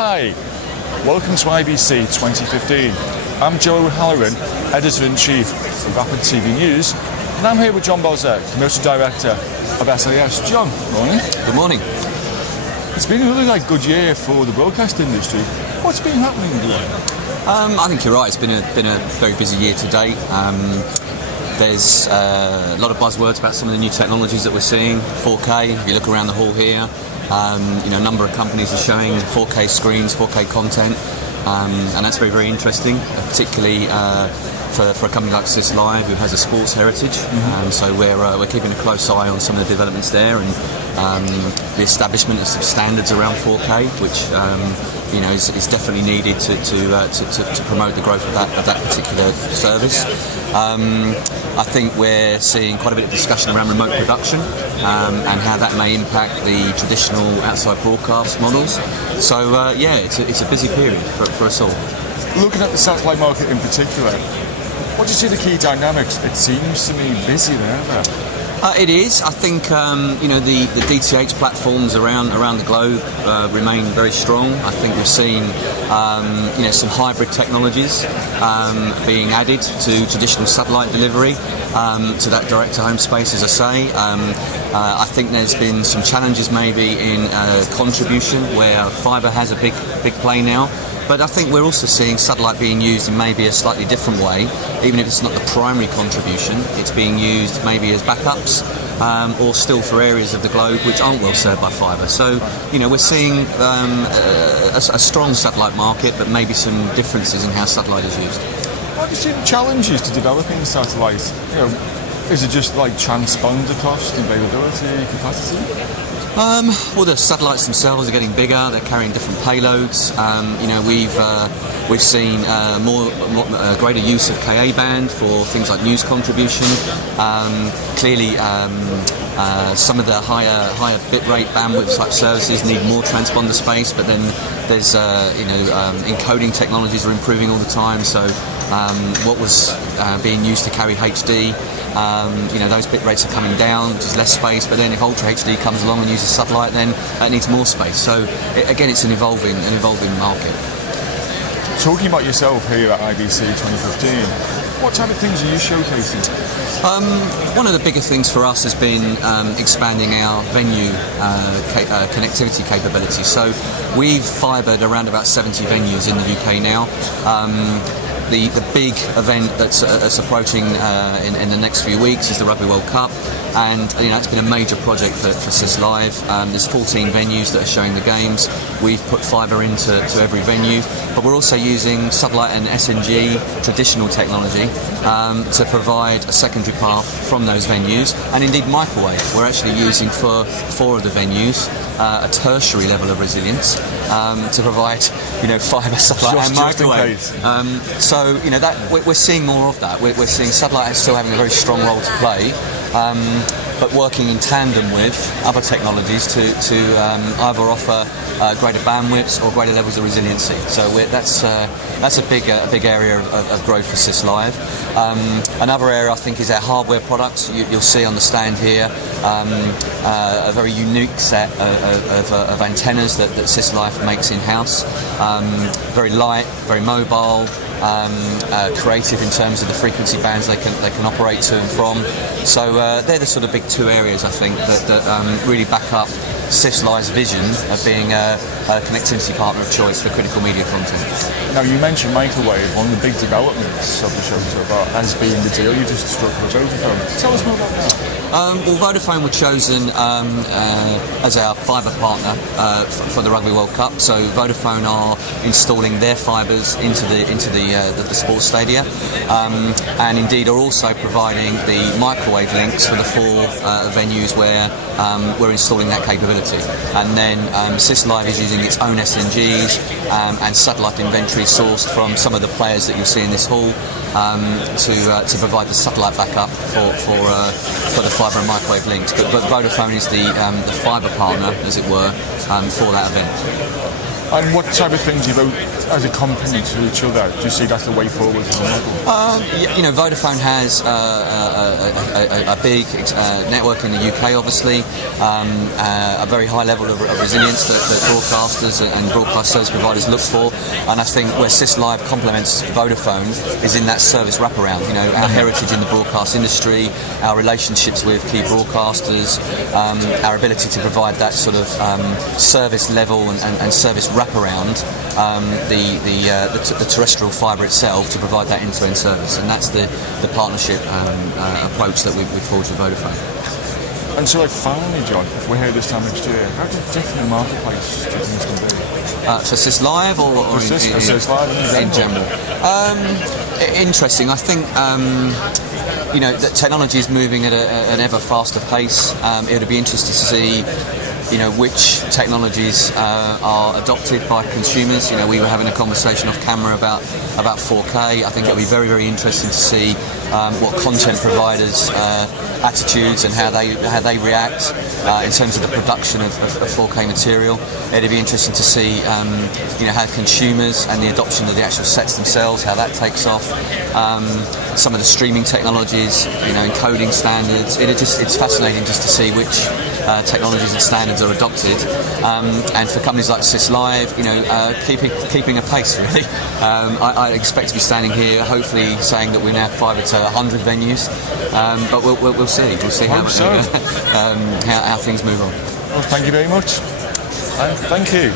Hi, welcome to IBC 2015. I'm Joe O'Halloran, Editor-in-Chief of Rapid TV News, and I'm here with John Bozza, Commercial Director of SIS. John, good morning. Good morning. It's been a really good year for the broadcast industry. What's been happening today? I think you're right. It's been a very busy year to date. There's a lot of buzzwords about some of the new technologies that we're seeing. 4K. If you look around the hall here, a number of companies are showing 4K screens, 4K content, and that's very, very interesting, particularly for a company like SIS Live, who has a sports heritage. So we're keeping a close eye on some of the developments there, and the establishment of some standards around 4K, which is definitely needed to promote the growth of that particular service. I think we're seeing quite a bit of discussion around remote production and how that may impact the traditional outside broadcast models. So it's a busy period for us all. Looking at the satellite market in particular, what do you see the key dynamics? It seems to me busy there. It is. I think the DTH platforms around the globe remain very strong. I think we've seen some hybrid technologies being added to traditional satellite delivery, to that direct-to-home space, as I say. I think there's been some challenges maybe in contribution, where fibre has a big play now. But I think we're also seeing satellite being used in maybe a slightly different way. Even if it's not the primary contribution, it's being used maybe as backups, or still for areas of the globe which aren't well served by fibre. So, we're seeing a strong satellite market, but maybe some differences in how satellite is used. What do you see the challenges to developing satellites? Is it just like transponder cost, availability, capacity? Well, the satellites themselves are getting bigger. They're carrying different payloads. We've seen greater use of Ka band for things like news contribution. Clearly, some of the higher bitrate bandwidth type services need more transponder space. But then there's encoding technologies are improving all the time. So what was being used to carry HD, those bit rates are coming down, which is less space. But then if Ultra HD comes along and uses satellite, then it needs more space. So again, it's an evolving market. Talking about yourself here at IBC 2015, what type of things are you showcasing? One of the bigger things for us has been expanding our venue connectivity capability. So we've fibred around about 70 venues in the UK now. The big event that's approaching in the next few weeks is the Rugby World Cup, and it's been a major project for SIS Live. There's 14 venues that are showing the games. We've put fibre into every venue, but we're also using satellite and SNG traditional technology to provide a secondary path from those venues, and indeed microwave. We're actually using for 4 of the venues a tertiary level of resilience to provide fibre, satellite and microwave. So that we're seeing more of that. We're seeing satellite still having a very strong role to play, but working in tandem with other technologies to either offer greater bandwidths or greater levels of resiliency. So that's a big area of growth for SIS Live. Another area I think is our hardware products. You'll see on the stand here a very unique set of antennas that SIS Live makes in-house. Very light, very mobile. Creative in terms of the frequency bands they can operate to and from. So they're the sort of big 2 areas I think that really back up SIS Live's vision of being a connectivity partner of choice for critical media content. Now, you mentioned microwave. One of the big developments of the show so far has been the deal you just struck with Vodafone. Tell us more about that. Vodafone were chosen as our fibre partner for the Rugby World Cup. So Vodafone are installing their fibres into the sports stadia, and indeed are also providing the microwave links for the 4 venues where we're installing that capability. And then SIS Live is using its own SNGs and satellite inventory sourced from some of the players that you'll see in this hall to provide the satellite backup for the fibre and microwave links. But Vodafone is the fibre partner, as it were, for that event. And what type of things you vote as a company to each other? Do you see that's the way forward as a model? Vodafone has a big network in the UK, obviously, a very high level of resilience that broadcasters and broadcast service providers look for. And I think where SIS Live complements Vodafone is in that service wraparound. Our heritage in the broadcast industry, our relationships with key broadcasters, our ability to provide that sort of service level and service wraparound, the terrestrial fibre itself to provide that end-to-end service, and that's the partnership approach that we've forged with Vodafone. And so, finally, John, if we're here this time next year, how different the marketplace do you think it's going to be? For SIS Live or for SIS Live in general? Interesting. I think that technology is moving at an ever faster pace. It would be interesting to see which technologies are adopted by consumers. We were having a conversation off camera about 4K. I think it'll be very, very interesting to see what content providers' attitudes and how they react in terms of the production of 4K material. It'd be interesting to see how consumers and the adoption of the actual sets themselves, how that takes off. Some of the streaming technologies, encoding standards. It's fascinating just to see which technologies and standards are adopted, and for companies like SIS Live, keeping a pace really. I expect to be standing here, hopefully saying that we now have 5 to 100 venues, but we'll see. We'll see how things move on. Well, thank you very much, and thank you.